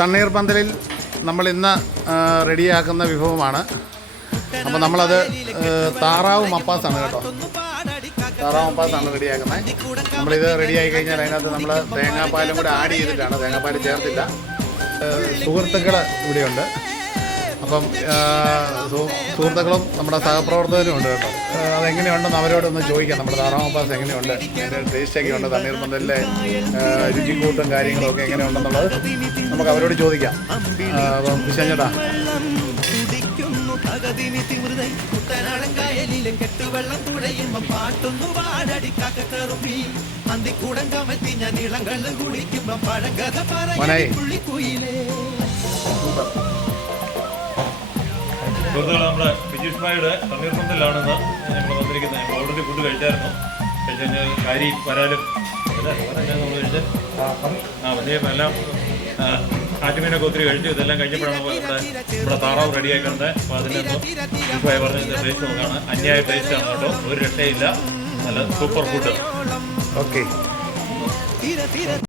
തണ്ണീർപന്തലിൽ നമ്മൾ ഇന്ന് റെഡിയാക്കുന്ന വിഭവമാണ്. അപ്പോൾ നമ്മളത് താറാവ് മപ്പാസാണ് കേട്ടോ. താറാവ് മപ്പാസാണ് റെഡിയാക്കുന്നത്. നമ്മളിത് റെഡിയായി കഴിഞ്ഞാൽ അതിനകത്ത് നമ്മൾ തേങ്ങാപ്പാലും കൂടെ ആഡ് ചെയ്തിട്ടാണ്, തേങ്ങാപ്പാൽ ചേർത്തില്ല. സുഹൃത്തുക്കൾ ഇവിടെയുണ്ട്. അപ്പം സുഹൃത്തുക്കളും നമ്മുടെ സഹപ്രവർത്തകരും ഉണ്ട് കേട്ടോ. അതെങ്ങനെയുണ്ടെന്ന് അവരോടൊന്ന് ചോദിക്കാം. നമ്മുടെ താറാവ് മപ്പാസ് എങ്ങനെയുണ്ട്, അതിൻ്റെ ടേസ്റ്റൊക്കെ ഉണ്ട്, തണ്ണീർപന്തലിലെ രുചിക്കൂട്ടും കാര്യങ്ങളൊക്കെ എങ്ങനെയുണ്ടെന്നുള്ളത് നമുക്ക് അവരോട് ചോദിക്കാം. അപ്പം വിശേഷേട്ടാ, മോനെ സുഹൃത്തുക്കൾ, നമ്മുടെ ബിജീഷ് ഭായിയുടെ തണ്ണീർപന്തലിലാണെന്ന് ഞങ്ങൾ വന്നിരിക്കുന്നത്. ഞങ്ങൾ ഓൾറെഡി ഫുഡ് കഴിച്ചായിരുന്നു. കഴിച്ച് കഴിഞ്ഞാൽ കാരി വരാലും നമ്മൾ കഴിച്ച് എല്ലാം ആറ്റുമീനൊക്കെ ഒത്തിരി കഴിച്ചു. ഇതെല്ലാം കഴിഞ്ഞപ്പോഴാണ് നമ്മുടെ താറാവ് റെഡിയാക്കുന്നത്. അപ്പോൾ അതിനൊന്ന് ബിജീഷ് ഭായി പറഞ്ഞത് ടേസ്റ്റ് നോക്കാണ്. അന്യായ ടേസ്റ്റാണ് കേട്ടോ, ഒരു രക്ഷയില്ല. നല്ല സൂപ്പർ ഫുഡ്. ഓക്കെ.